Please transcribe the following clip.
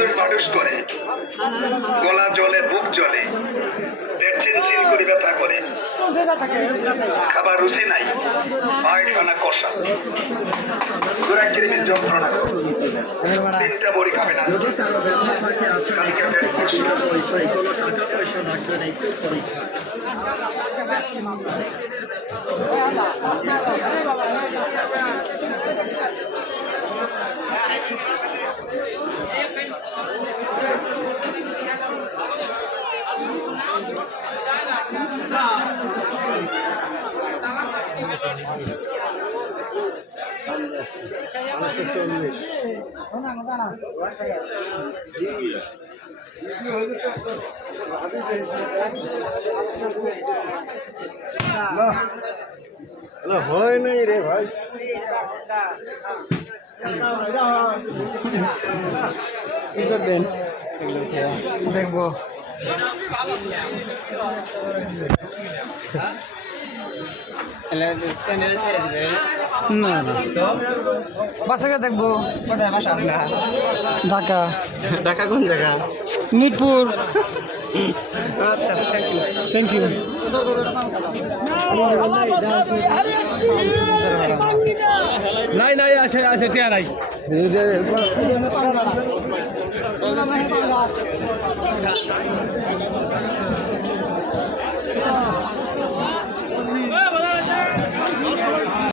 দুই মানুষ করে। গলা জলে, বুক জলে। করে খাবার রুচি নাই। পায়খানা কষা। যন্ত্রণা। তিনটা হয় নাই রে ভাই কি করবেন দেখবো না না। বাসাকে দেখব। কোথায়? বাসা আপনার ঢাকা। ঢাকা কোন জায়গা? মিরপুর। আচ্ছা থ্যাংক ইউ থ্যাংক ইউ নাই নাই আছে আছে টিয়া নাই। 我们放下